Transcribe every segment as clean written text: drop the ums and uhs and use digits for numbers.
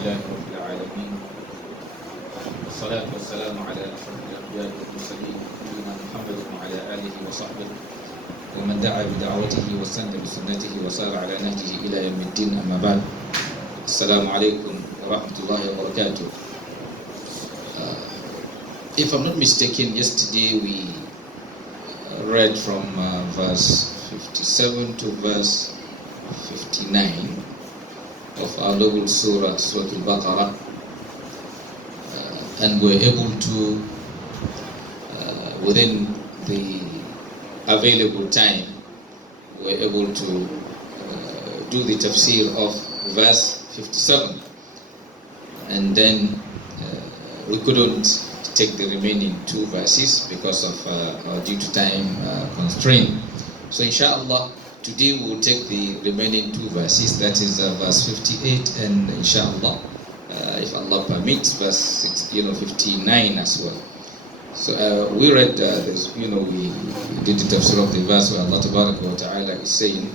لله رب العالمين والصلاة والسلام على أشرف الأنبياء والمرسلين نبينا محمد وعلى آله وصحبه ومن دعا بدعوته واستنى بسنته وسار على نهجه إلى يوم الدين. أما بعد، السلام عليكم ورحمة الله وبركاته. If I'm not mistaken, yesterday we read from verse 57 to verse 59 of our noble Surah, Surah Al-Baqarah, and we're able to, within the available time, we're able to do the Tafseer of verse 57, and then we couldn't take the remaining two verses because of due to time constraint. So inshallah, today we will take the remaining two verses, that is verse 58 and inshallah, if Allah permits, verse 59 as well. So we read this, we did the tafsir of the verse where Allah Ta'ala is saying,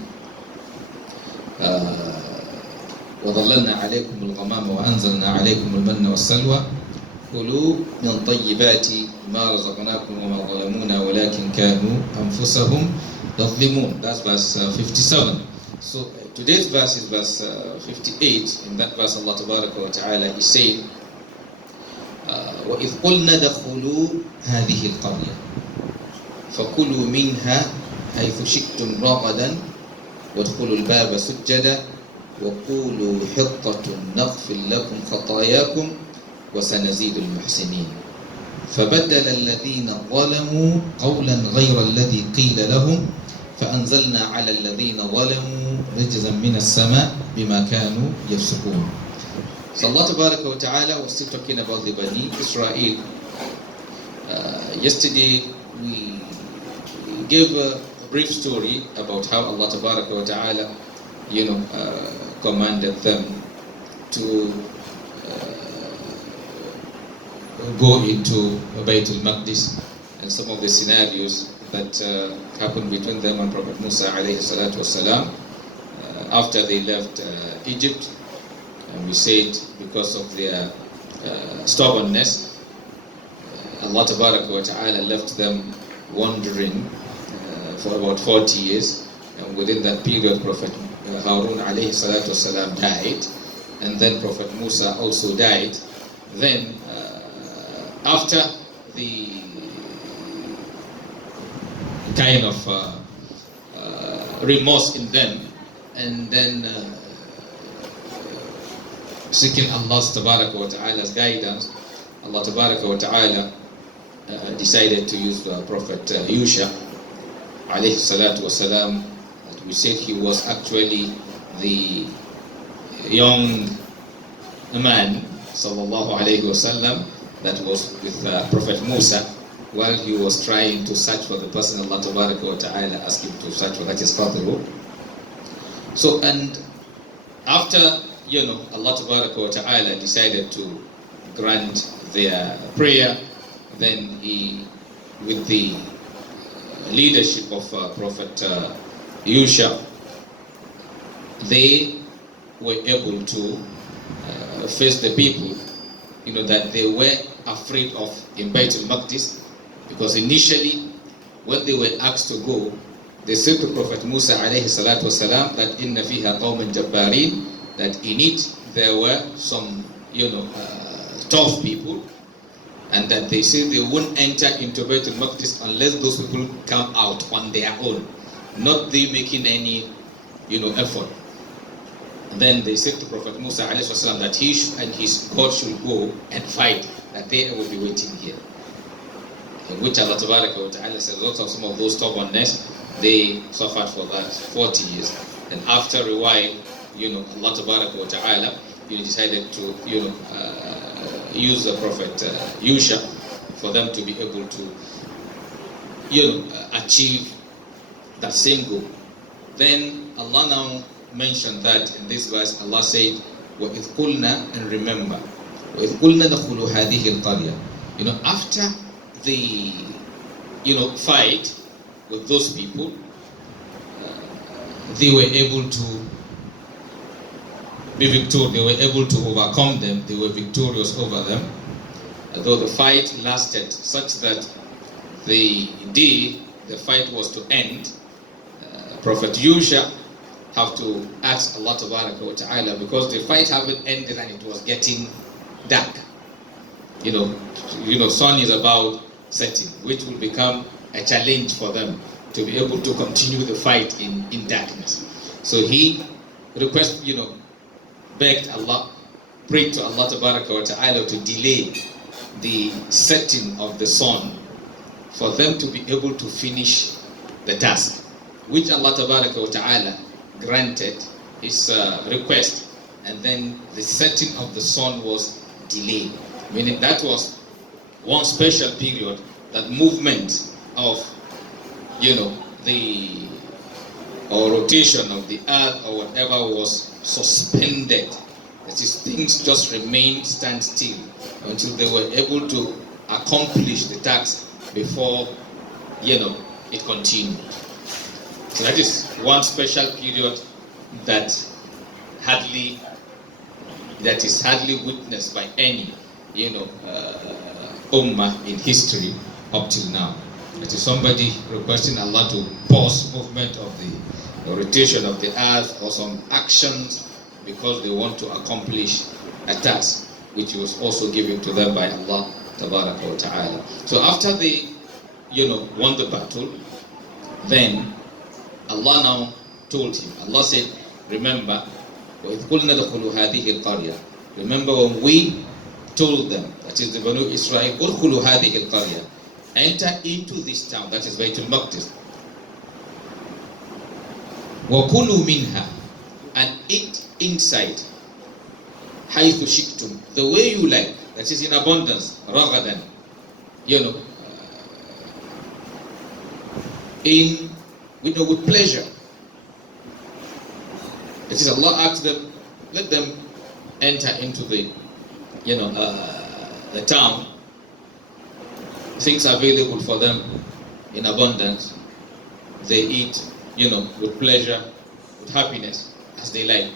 وَظَلَّلْنَا عَلَيْكُمُ الْغَمَامَ وَأَنزَلْنَا عَلَيْكُمُ الْمَنَّ وَالسَّلْوَى كُلُوا مِنْ طَيِّبَاتِ مَا رَزَقْنَاكُمْ وَمَا ظَلَمُونَا وَلَكِنْ كَانُوا أَنفُسَهُمْ يَظْلِمُونَ. That's verse 57. So today's verse is verse 58. In that verse, Allah Ta'ala is saying, وَإِذْ قُلْنَا دَخُلُوا هَذِهِ الْقَرْيَةِ فَكُلُوا مِنْهَا حَيْثُ شِئْتُمْ رَغَدًا وَادْخُلُوا الْبَابَ سُجَّدًا وَقُولُوا حِطَّةٌ نَغْفِرْ لَكُمْ خَطَايَاكُمْ وَسَنَزِيدُ الْمُحْسِنِينَ فبدل الذين ظلموا قولا غير الذي قيل لهم فأنزلنا على الذين ظلموا رجزا من السماء بما كانوا يفسقون. So Allah Ta'ala was still talking about the Bani Israel. Yesterday we gave a brief story about how Allah Ta'ala commanded them to go into Baytul Maqdis, and some of the scenarios that happened between them and Prophet Musa alayhi salatu wasalam after they left Egypt. And we said because of their stubbornness, Allah Ta'ala left them wandering for about 40 years, and within that period Prophet Harun alayhi salatu wasalam died, and then Prophet Musa also died. Then after the kind of remorse in them, and then seeking Allah's Ta'ala's guidance, Allah Ta'ala decided to use the Prophet Yusha alayhi salatu wasalam. We said he was actually the young man sallallahu alayhi wasallam that was with Prophet Musa while he was trying to search for the person Allah Ta'ala asked him to search for, that is Qadru. So, and after Allah Ta'ala decided to grant their prayer, then he, with the leadership of Prophet Yusha, they were able to face the people that they were afraid of in Baytul Maqdis, because initially when they were asked to go, they said to Prophet Musa alayhi salatu wasalam that inna fiha qawman jabbarin, that in it there were some tough people, and that they said they won't enter into Baytul Maqdis unless those people come out on their own, not they making any effort. And then they said to Prophet Musa alayhi wasalam that he and his God should go and fight, that they will be waiting here. In which Allah Ta'ala says, lots of some of those stubbornness, they suffered for that 40 years. And after a while, Allah Ta'ala decided to use the Prophet Yusha for them to be able to achieve that same goal. Then Allah now mentioned that in this verse. Allah said, وَإِذْ قُلْنَا, and remember, وَإِذْ قُلْنَا دَخُلُوا هَذِهِ الْقَرْيَةِ. After the fight with those people, they were able to be victorious. They were able to overcome them. They were victorious over them. Though the fight lasted such that the day the fight was to end, Prophet Yusha have to ask Allah Ta'ala because the fight hadn't ended and it was getting dark. You know, sun is about setting, which will become a challenge for them to be able to continue the fight in darkness. So he begged Allah, prayed to Allah Ta'ala to delay the setting of the sun for them to be able to finish the task, which Allah Ta'ala granted his request, and then the setting of the sun was delayed. Meaning that was one special period that movement of the rotation of the earth or whatever was suspended. That is, things just remained stand still until they were able to accomplish the task before it continued. So that is one special period that is hardly witnessed by any ummah in history up till now. It is somebody requesting Allah to pause movement of the rotation of the earth or some actions because they want to accomplish a task which was also given to them by Allah Ta'ala. So after they won the battle, then Allah now told him, Allah said, remember when we told them, that is the Banu Israel, enter into this town, that is Baytul Maqdis, وَكُلُوا مِنْهَا, and eat inside, حَيْثُ شِئْتُمْ, the way you like, that is in abundance, رَغَدًا, with pleasure. It is Allah asked them, let them enter into the town, things available for them in abundance, they eat with pleasure, with happiness, as they like.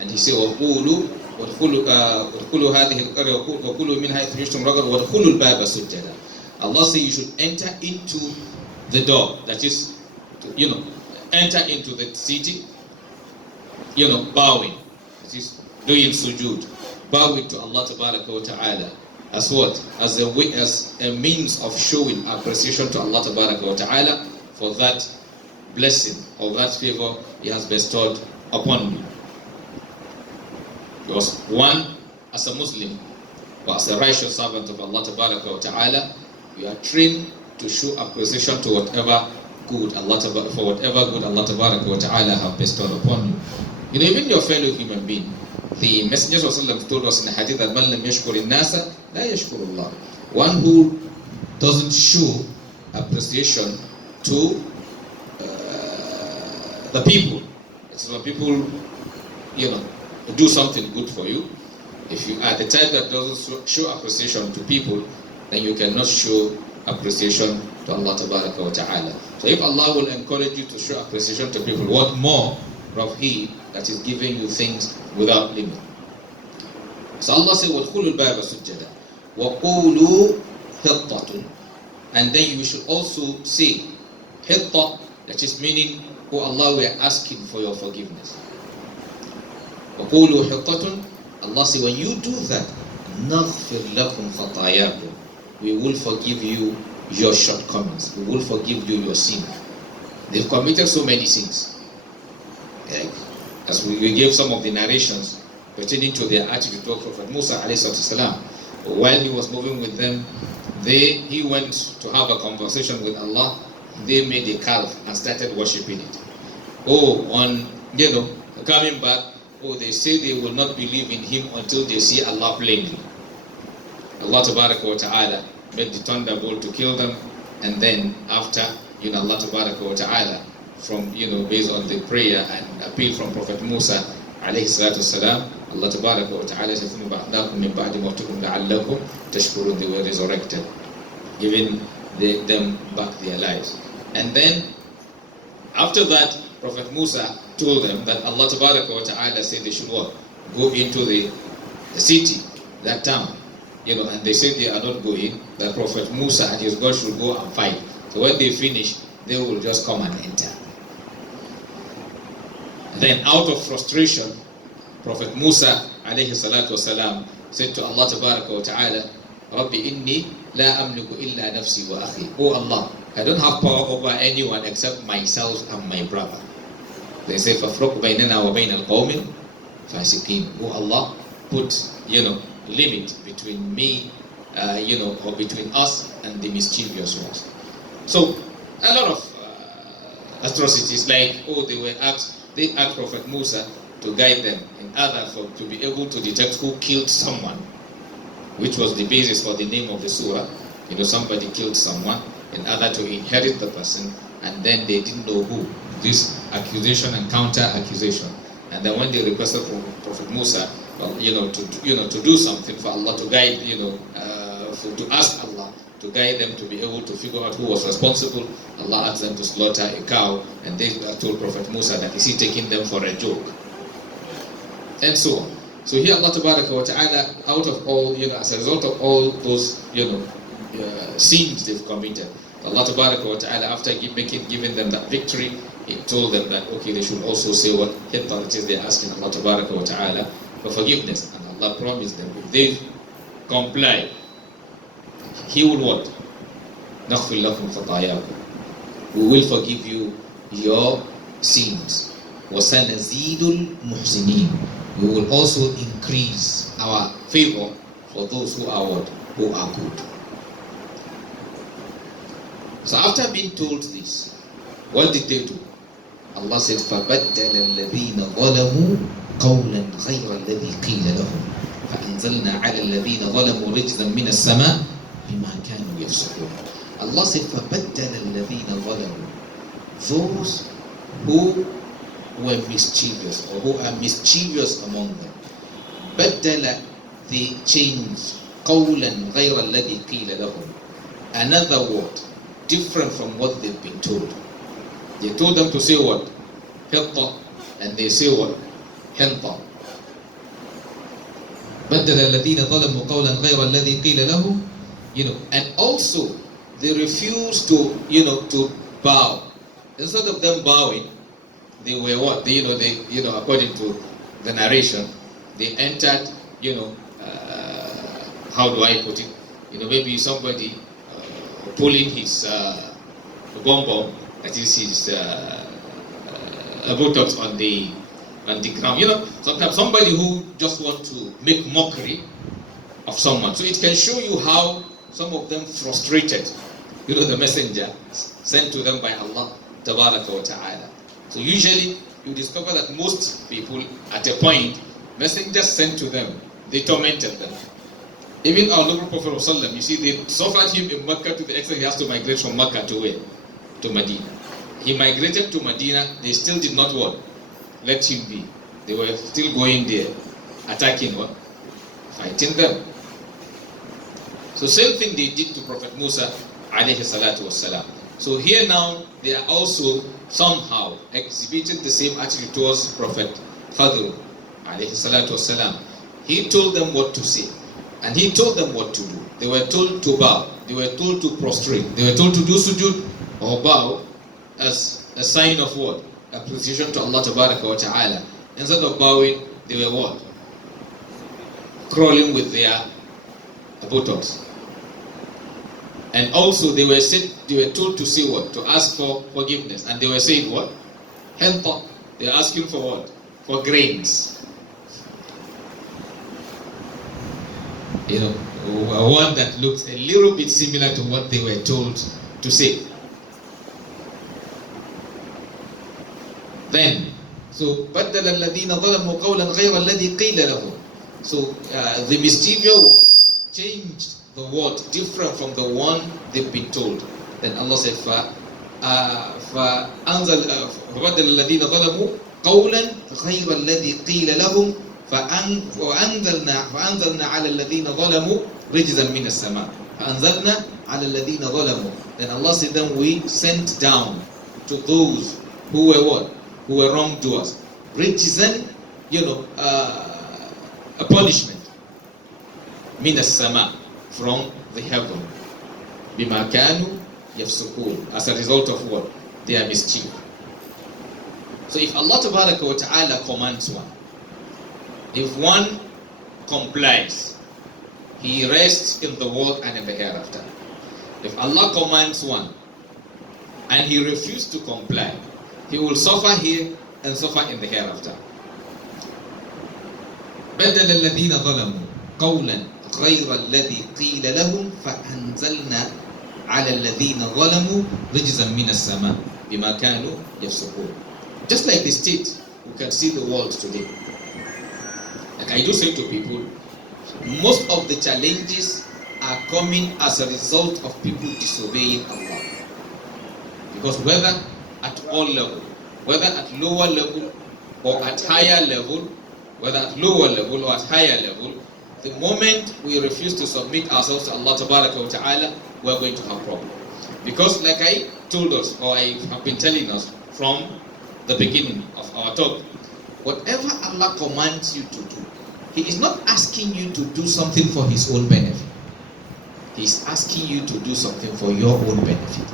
And he said, وَقُولُوا هَذِهِ الْقَرْيَةِ وَقُولُوا مِنْهَا إِذْ شِئْتُمْ رَغَدًا وَادْخُلُوا الْبَابَ سُجَّدًا. Allah said you should enter into the door, that is, enter into the city, bowing, that is, doing sujood, bowing to Allah Ta'ala, as what? As a means of showing appreciation to Allah Ta'ala for that blessing or that favor He has bestowed upon you. Because one, as a Muslim or as a righteous servant of Allah Ta'ala, we are trained to show appreciation to whatever good Allah Ta'ala have bestowed upon you. Even your fellow human being. The Messenger told us in the hadith that man lam yashkur an-nasa la yashkur Allah. One who doesn't show appreciation to the people. It's when people, do something good for you. If you are the type that doesn't show appreciation to people, then you cannot show appreciation to Allah Ta'ala. So if Allah will encourage you to show appreciation to people, what more of He that is giving you things without limit. So Allah said, وَادْخُلُوا الْبَابَ سُجَّدًا وَقُولُوا حِطَّةٌ, and then you should also say hitta, that is meaning, oh Allah, we are asking for your forgiveness. وَقُولُوا حِطَّةٌ, Allah said, when you do that, نَغْفِرْ لَكُمْ خَطَايَاكُمْ, we will forgive you your shortcomings, we will forgive you your sin. They've committed so many sins. As we gave some of the narrations pertaining to their attitude toward Prophet Musa ﷺ, while he was moving with them, he went to have a conversation with Allah. They made a calf and started worshipping it. Coming back, they say they will not believe in him until they see Allah plainly. Allah Ta'ala made the thunderbolt to kill them, and then after, Allah Ta'ala, from based on the prayer and appeal from Prophet Musa alayhi salatu wasalam, Allah Ta'ala said, they were resurrected, giving them back their lives. And then after that, Prophet Musa told them that Allah Ta'ala said they should what? Go into the city, that town. And they said they are not going, that Prophet Musa and his God should go and fight. So when they finish, they will just come and enter. And then out of frustration, Prophet Musa alayhi salatu wasalam said to Allah Ta'ala, Rabbi inni la amliku illa nafsi wa akhi. Oh Allah, I don't have power over anyone except myself and my brother. They say, فَفْرُقْ بَيْنَنَا وَبَيْنَ الْقَوْمِ الْفَاسِقِينَ. Oh Allah, put, limit between me, or between us and the mischievous ones. So, a lot of atrocities, like, they asked Prophet Musa to guide them in order to be able to detect who killed someone, which was the basis for the name of the surah. Somebody killed someone in order to inherit the person, and then they didn't know who. This accusation and counter-accusation. And then when they requested from Prophet Musa, to do something for Allah to guide, to ask Allah to guide them to be able to figure out who was responsible, Allah asked them to slaughter a cow, and they told Prophet Musa that is he taking them for a joke, and so on. So here Allah Ta'ala, out of all, as a result of all those, sins they've committed, Allah Ta'ala, after giving them that victory, He told them that, okay, they should also say what it is they're asking Allah Ta'ala for forgiveness. And Allah promised them, if they comply, He will what? نَغْفِرْ لَكُمْ خَطَايَاكُمْ. We will forgive you your sins. وَسَنَزِيدُ الْمُحْسِنِينَ. We will also increase our favor for those who are what? Who are good. So after being told this, what did they do? Allah said, فَبَدَّلَ الَّذِينَ ظَلَمُوا قَوْلًا غَيْرَ الَّذِي قِيلَ لَهُمْ فَأَنزَلْنَا عَلَى الَّذِينَ ظَلَمُوا رِجْزًا مِنَ السَّمَاءِ بِمَا كَانُوا يَفْسُقُونَ. Allah said, فَبَدَّلَ الَّذِينَ ظَلَمُوا. Those who were mischievous, or who are mischievous among them. بَدَّلَ, they changed قَوْلًا غَيْرَ الَّذِي قِيلَ لَهُمْ. Another word, different from what they've been told. They told them to say what? Hitta. And they say what? Hinta. بدل الذين ظلموا قولا غير الذي قيل لهم. And also they refused to, to bow. Instead of them bowing, they were what? They, according to the narration, they entered, how do I put it? Maybe somebody pulling his bomb, that is his buttocks on the ground. Sometimes somebody who just want to make mockery of someone. So it can show you how some of them frustrated, the messenger sent to them by Allah Tabaraka wa Ta'ala. So usually you discover that most people at a point, messengers sent to them, they tormented them. Even our noble Prophet ﷺ, you see, they suffered him in Mecca to the extent he has to migrate from Mecca to where? To Medina. He migrated to Medina, they still did not what? Let him be. They were still going there, attacking what? Fighting them. So same thing they did to Prophet Musa alayhi salatu wassalam. So here now, they are also somehow exhibiting the same attitude towards Prophet Khadr alayhi salatu wassalam. He told them what to say. And he told them what to do. They were told to bow. They were told to prostrate. They were told to do sujood or bow as a sign of what? Appreciation to Allah Tabaraka wa Ta'ala. Instead of bowing, they were what? Crawling with their buttocks. And also they were told to say what? To ask for forgiveness. And they were saying what? Henta. They were asking for what? For grains. One that looks a little bit similar to what they were told to say. Then, so بدل الذين ظلموا قولا غير الذي قيل لهم. So the mischievous ones changed the word different from the one they've been told. Then Allah said, فبدل الذين ظلموا قولا غير الذي قيل لهم فأنزلنا على الذين ظلموا رجزا من السماء. فأنزلنا على الذين ظلموا. Then Allah said, then we sent down to those who were what? who were wrongdoers. Rijzan, a punishment. Min as-sama, from the heaven. Bima kanu yafsukun, as a result of what? Their mischief. So if Allah Ta'ala commands one, if one complies, he rests in the world and in the hereafter. If Allah commands one and he refuses to comply, he will suffer here and suffer in the hereafter. بدل الذين ظلموا قولا غير الذي قيل لهم فأنزلنا على الذين ظلموا رجزا من السماء بما كانوا يفسقون. Just like the state, we can see the world today. Like I do say to people, most of the challenges are coming as a result of people disobeying Allah. Because whether at all level, whether at lower level or at higher level, whether at lower level or at higher level, the moment we refuse to submit ourselves to Allah Ta'ala, we are going to have problems. Because like I told us, or I have been telling us from the beginning of our talk, whatever Allah commands you to do, He is not asking you to do something for His own benefit. He is asking you to do something for your own benefit.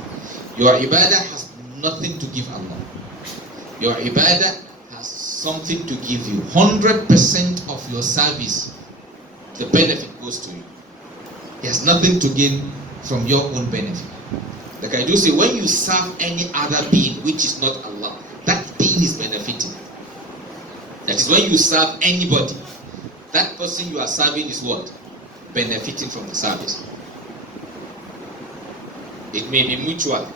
Your ibadah has nothing to give Allah. Your ibadah has something to give you. 100% of your service, the benefit goes to you. He has nothing to gain from your own benefit. Like I do say, when you serve any other being which is not Allah, that being is benefiting. That is when you serve anybody, that person you are serving is what? Benefiting from the service. It may be mutual.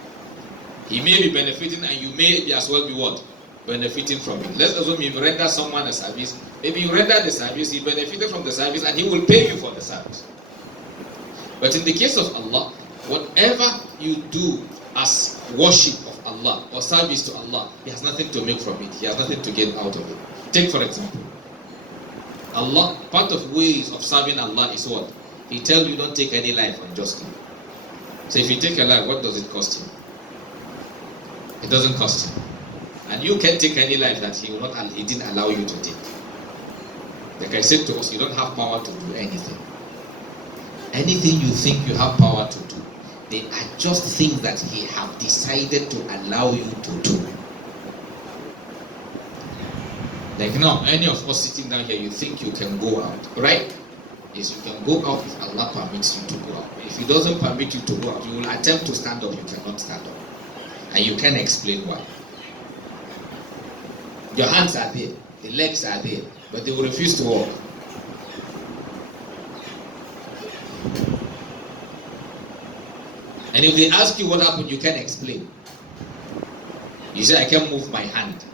He may be benefiting and you may be as well be what? Benefiting from it. Let's assume you render someone a service. Maybe you render the service, he benefited from the service and he will pay you for the service. But in the case of Allah, whatever you do as worship of Allah or service to Allah, He has nothing to make from it. He has nothing to gain out of it. Take for example, Allah, part of ways of serving Allah is what? He tells you don't take any life unjustly. So if you take a life, what does it cost you? It doesn't cost you. And you can't take any life that He didn't allow you to take. Like I said to us, you don't have power to do anything. Anything you think you have power to do, they are just things that He have decided to allow you to do. Like now, any of us sitting down here, you think you can go out, right? Yes, you can go out if Allah permits you to go out. If He doesn't permit you to go out, you will attempt to stand up, you cannot stand up. And you can explain why. Your hands are there, the legs are there, but they will refuse to walk. And if they ask you what happened, you can explain. You say, I can't move my hand,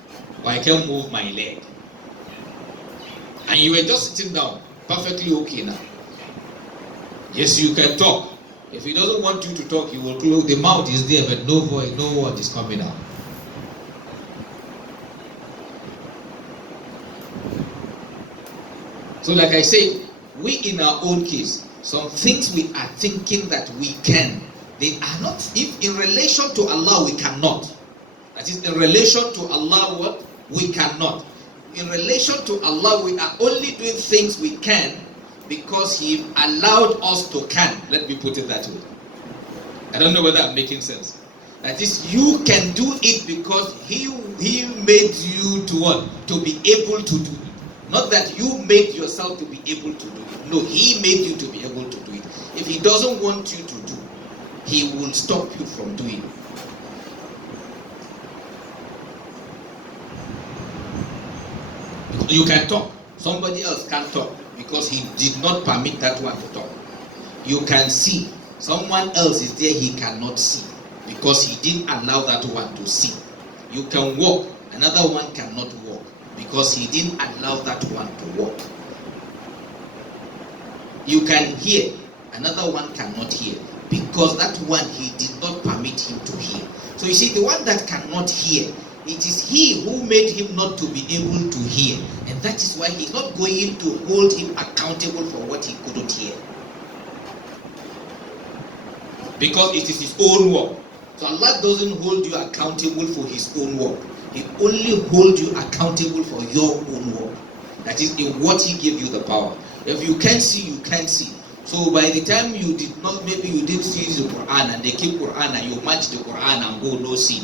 or I can't move my leg. And you were just sitting down, perfectly okay now. Yes, you can talk. If He doesn't want you to talk, He will close. The mouth is there, but no voice, no word is coming out. So like I said, we in our own case, some things we are thinking that we can, they are not. If in relation to Allah we cannot. That is, in relation to Allah what? We cannot. In relation to Allah we are only doing things we can because He allowed us to can. Let me put it that way. I don't know whether I'm making sense. That is, you can do it because He made you to what? To be able to do it. Not that you made yourself to be able to do it. No, He made you to be able to do it. If He doesn't want you to do, He will stop you from doing it. You can talk. Somebody else can't talk because He did not permit that one to talk. You can see. Someone else is there, he cannot see because He didn't allow that one to see. You can walk. Another one cannot walk because He didn't allow that one to walk. You can hear. Another one cannot hear because that one He did not permit him to hear. So you see, the one that cannot hear, it is He who made him not to be able to hear. And that is why He's not going to hold him accountable for what he couldn't hear. Because it is His own work. So Allah doesn't hold you accountable for His own work. He only holds you accountable for your own work. That is in what He gave you the power. If you can't see, you can't see. So by the time you did not, maybe you didn't see the Quran and they keep Quran and you match the Quran and go no see.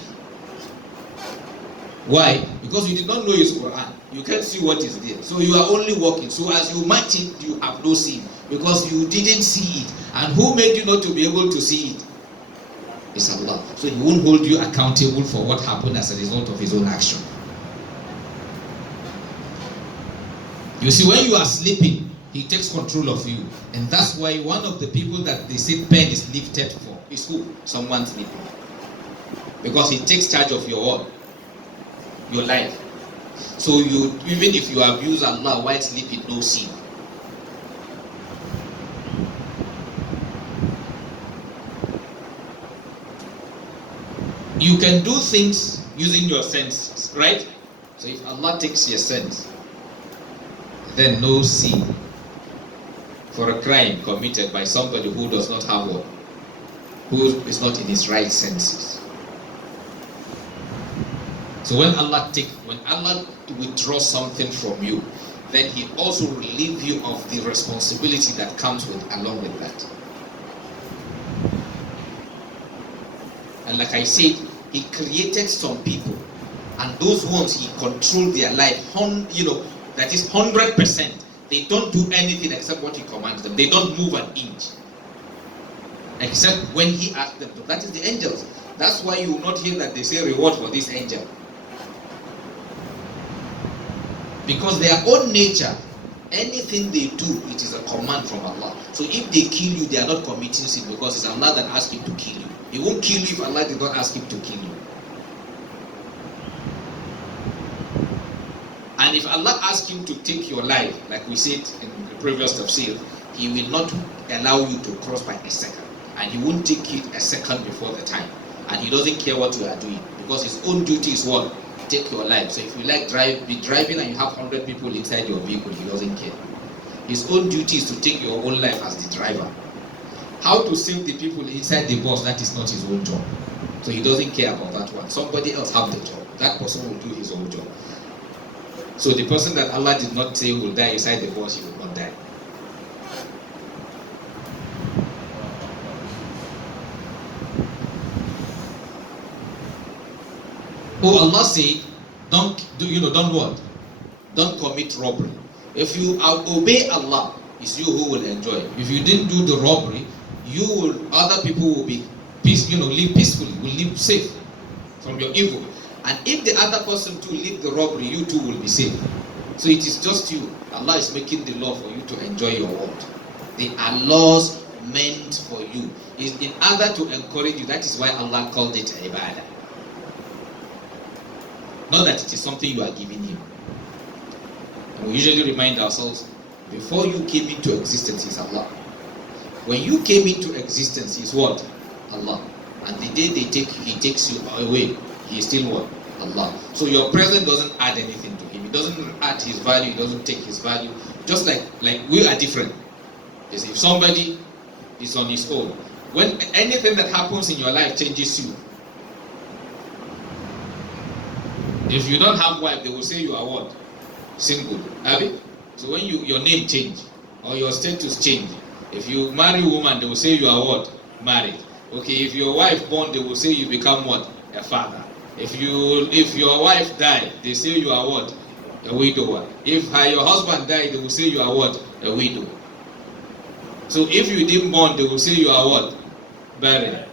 Why? Because you did not know it's Quran. You can't see what is there. So you are only walking. So as you match it, you have no sin. Because you didn't see it. And who made you not to be able to see it? It's Allah. So He won't hold you accountable for what happened as a result of His own action. You see, when you are sleeping, He takes control of you. And that's why one of the people that they say pen is lifted for is who? Someone sleeping. Because He takes charge of your what? Your life. So you, even if you abuse Allah while sleeping, no sin. You can do things using your senses, right? So if Allah takes your sense, then no sin for a crime committed by somebody who does not have one, who is not in his right senses. So when Allah withdraws something from you, then He also relieves you of the responsibility that comes along with that. And like I said, He created some people, and those ones He controlled their life. That is 100%. They don't do anything except what He commands them. They don't move an inch except when He asks them to. That is the angels. That's why you will not hear that they say reward for this angel. Because their own nature, anything they do, it is a command from Allah. So if they kill you, they are not committing sin because it's Allah that asked Him to kill you. He won't kill you if Allah did not ask Him to kill you. And if Allah asks Him to take your life, like we said in the previous Tafseer, He will not allow you to cross by a second. And He won't take it a second before the time. And He doesn't care what you are doing. Because His own duty is what? Take your life. So if you like be driving and you have 100 people inside your vehicle, He doesn't care. His own duty is to take your own life as the driver. How to save the people inside the bus, that is not His own job. So He doesn't care about that one. Somebody else have the job. That person will do his own job. So the person that Allah did not say will die inside the bus, he will not die. Oh, Allah said, don't what? Don't commit robbery. If you obey Allah, it's you who will enjoy. If you didn't do the robbery, other people will be live peacefully, will live safe from your evil. And if the other person too leave the robbery, you too will be safe. So it is just you. Allah is making the law for you to enjoy your world. They are laws meant for you. It's in order to encourage you. That is why Allah called it ibadah. Not that it is something you are giving Him. And we usually remind ourselves, before you came into existence is Allah. When you came into existence is what? Allah. And the day He takes you away, He is still what? Allah. So your present doesn't add anything to Him. It doesn't add His value, it doesn't take His value. Just like we are different. If somebody is on his own, when anything that happens in your life changes you. If you don't have wife, they will say you are what? Single. Have it? So when your name change or your status change, if you marry a woman, they will say you are what? Married. Okay, if your wife born, they will say you become what? A father. If your wife died, they say you are what? A widower. If your husband died, they will say you are what? A widow. So if you didn't born, they will say you are what? Barren.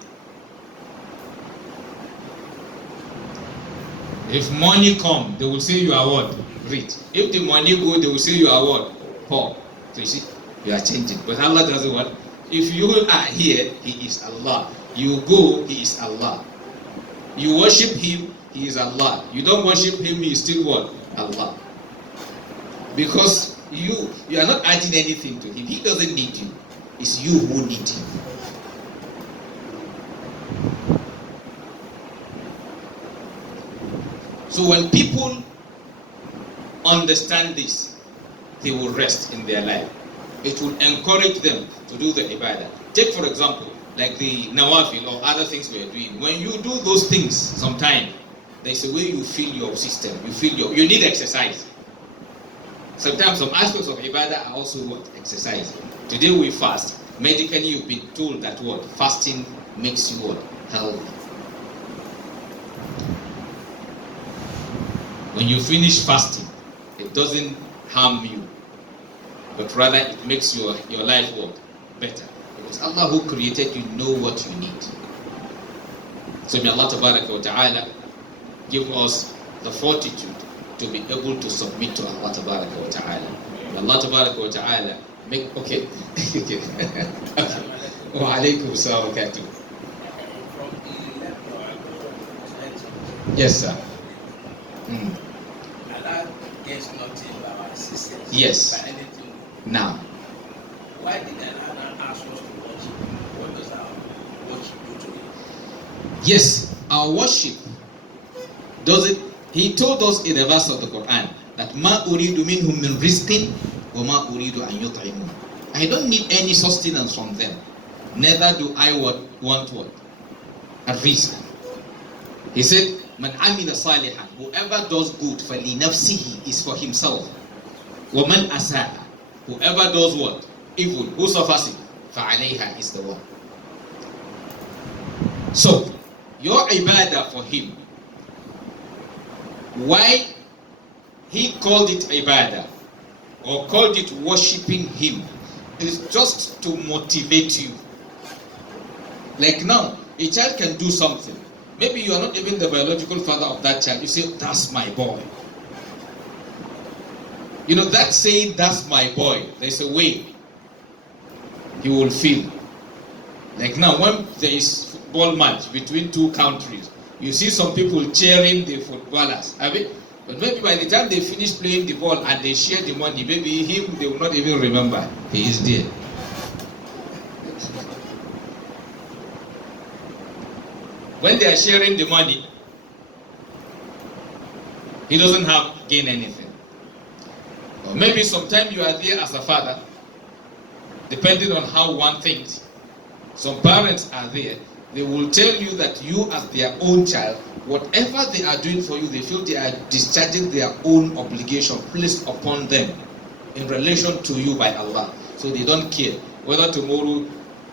If money come, they will say you are what? Rich. If the money go, they will say you are what? Poor. So you see, you are changing. But Allah doesn't what? If you are here, He is Allah. You go, He is Allah. You worship Him, He is Allah. You don't worship Him, He is still what? Allah. Because you are not adding anything to Him. He doesn't need you. It's you who need Him. So when people understand this, they will rest in their life. It will encourage them to do the ibadah. Take for example, like the nawafil or other things we are doing. When you do those things sometime, there's a way you feel your system. You need exercise. Sometimes some aspects of ibadah are also what? Exercise. Today we fast. Medically you've been told that what? Fasting makes you what? Healthy. When you finish fasting, it doesn't harm you, but rather it makes your life what? Better. Because Allah who created you know what you need. So may Allah Ta'ala give us the fortitude to be able to submit to Allah Ta'ala. May Allah Ta'ala make, okay. Wa alaikum salam wa barakatuh. Yes, sir. Allah gets nothing by our assistance. Yes. By anything. Now, Why did Allah ask us to worship Him? What does our worship do to Him? yes, our worship does it. He told us in a verse of the Quran that ma uridu minhum min rizqin wa ma uridu an yut'imun. I don't need any sustenance from them. Neither do I want what? A rizq. He said, man amila salihan, whoever does good for li nafsihi is for himself. Wa man asaa, whoever does what? Evil, who suffers it? Fa alayha is the one. So, your ibadah for him, why he called it ibadah or called it worshipping him, is just to motivate you. Like now, a child can do something. Maybe you are not even the biological father of that child. You say, that's my boy. You know, that saying, that's my boy, there's a way he will feel. Like now, when there is football match between two countries, you see some people cheering the footballers, have it? But maybe by the time they finish playing the ball and they share the money, maybe him, they will not even remember he is there. When they are sharing the money, he doesn't have gain anything. Or maybe sometime you are there as a father, depending on how one thinks. Some parents are there, they will tell you that you as their own child, whatever they are doing for you, they feel they are discharging their own obligation placed upon them in relation to you by Allah. So they don't care. Whether tomorrow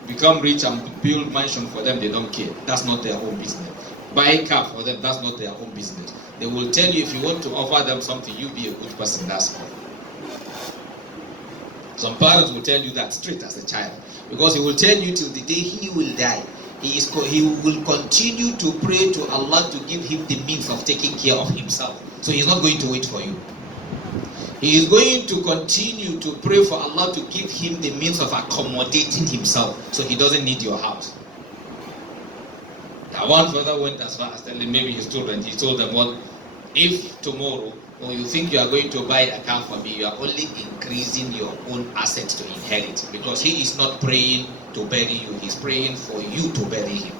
become rich and build mansion for them, they don't care. That's not their own business. Buy a car for them, that's not their own business. They will tell you if you want to offer them something, you be a good person, that's all. Some parents will tell you that straight as a child, because he will tell you till the day he will die. He will continue to pray to Allah to give him the means of taking care of himself. So he's not going to wait for you. He is going to continue to pray for Allah to give him the means of accommodating himself, so he doesn't need your house. That one father went as far as telling maybe his children, he told them, well, if tomorrow or you think you are going to buy a car for me, you are only increasing your own assets to inherit, because he is not praying to bury you, he's praying for you to bury him.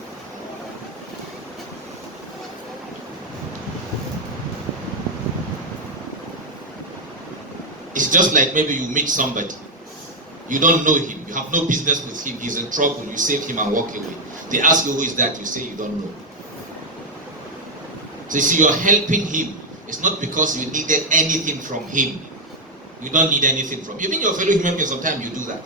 It's just like maybe you meet somebody, you don't know him, you have no business with him, he's in trouble, you save him and walk away. They ask you who is that, you say you don't know. So you see, you're helping him. It's not because you needed anything from him. You don't need anything from him. Even your fellow human being, sometimes you do that.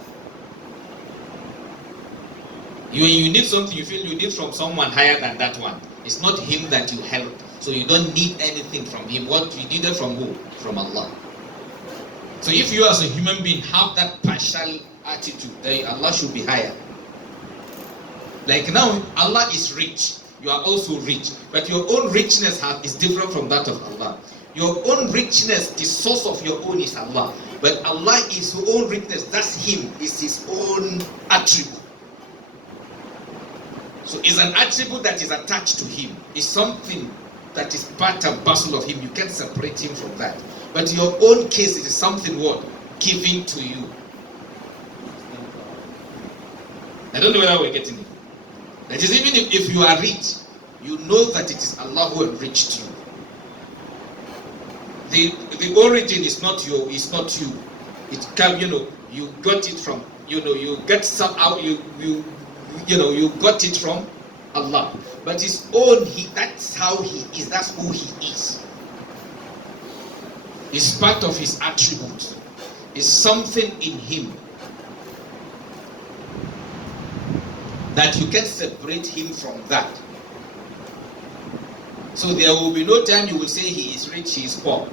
When you need something, you feel you need from someone higher than that one. It's not him that you help. So you don't need anything from him. What you needed from who? From Allah. So if you as a human being have that partial attitude, then Allah should be higher. Like now, Allah is rich. You are also rich, but your own richness is different from that of Allah. Your own richness, the source of your own is Allah, but Allah is His own richness. That's Him. It's His own attribute. So it's an attribute that is attached to Him. It's something that is part and parcel of Him. You can't separate Him from that. But your own case, it is something what? Given to you. I don't know whether we're getting it. That is, even if you are rich, you know that it is Allah who enriched you. The origin is not you. It's not you. It can, you got it from, you get some out. You got it from Allah. But his own, that's how he is, that's who he is. It's part of his attributes. It's something in him that you can separate him from that. So there will be no time you will say he is rich, he is poor.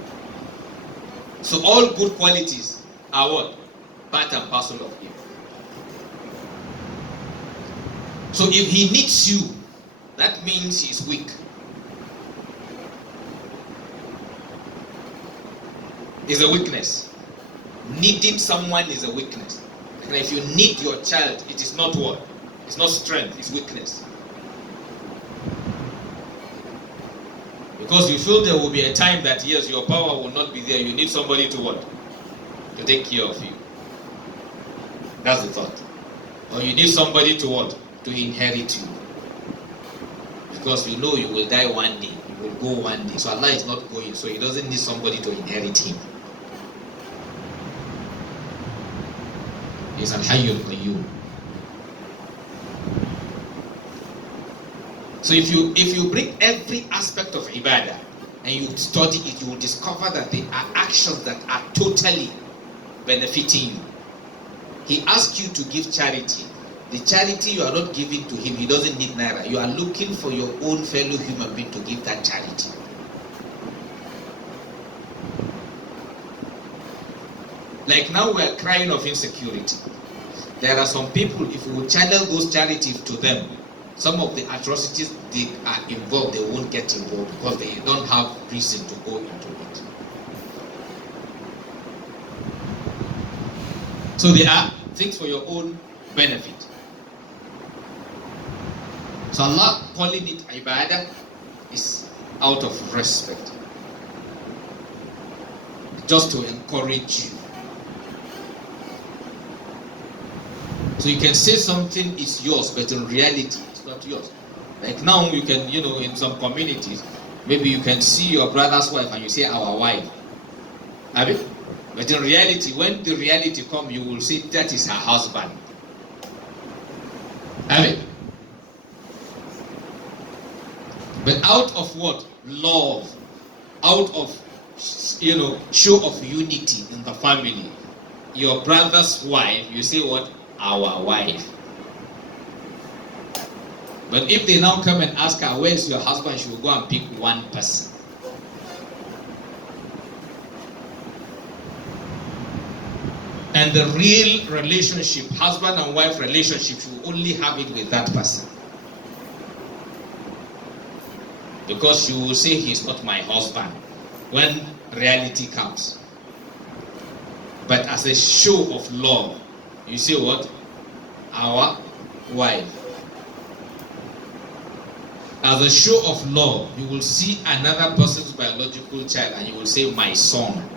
So all good qualities are what? Part and parcel of him. So if he needs you, that means he is weak. It's a weakness. Needing someone is a weakness. And if you need your child, it is not what? It's not strength, it's weakness. Because you feel there will be a time that yes, your power will not be there. You need somebody to what? To take care of you. That's the thought. Or you need somebody to what? To inherit you. Because you know you will die one day. You will go one day. So Allah is not going. So he doesn't need somebody to inherit him. He's Al-Hayyul Qayyum. So if you bring every aspect of ibadah and you study it, you will discover that there are actions that are totally benefiting you. He asks you to give charity. The charity you are not giving to him, he doesn't need naira. You are looking for your own fellow human being to give that charity. Like now we are crying of insecurity. There are some people, if we channel those charities to them, some of the atrocities they are involved, they won't get involved because they don't have reason to go into it. So they are things for your own benefit. So Allah calling it ibadah is out of respect, just to encourage you. So you can say something is yours, but in reality it's not yours. Like now you can, in some communities, maybe you can see your brother's wife and you say our wife. Have it? But in reality, when the reality comes, you will say that is her husband. Have it? But out of what? Love. Out of, show of unity in the family. Your brother's wife, you say what? Our wife. But if they now come and ask her, where is your husband? She will go and pick one person. And the real relationship, husband and wife relationship, you will only have it with that person. Because she will say he is not my husband when reality comes. But as a show of love, you say what? Our wife. As a show of love, you will see another person's biological child and you will say my son.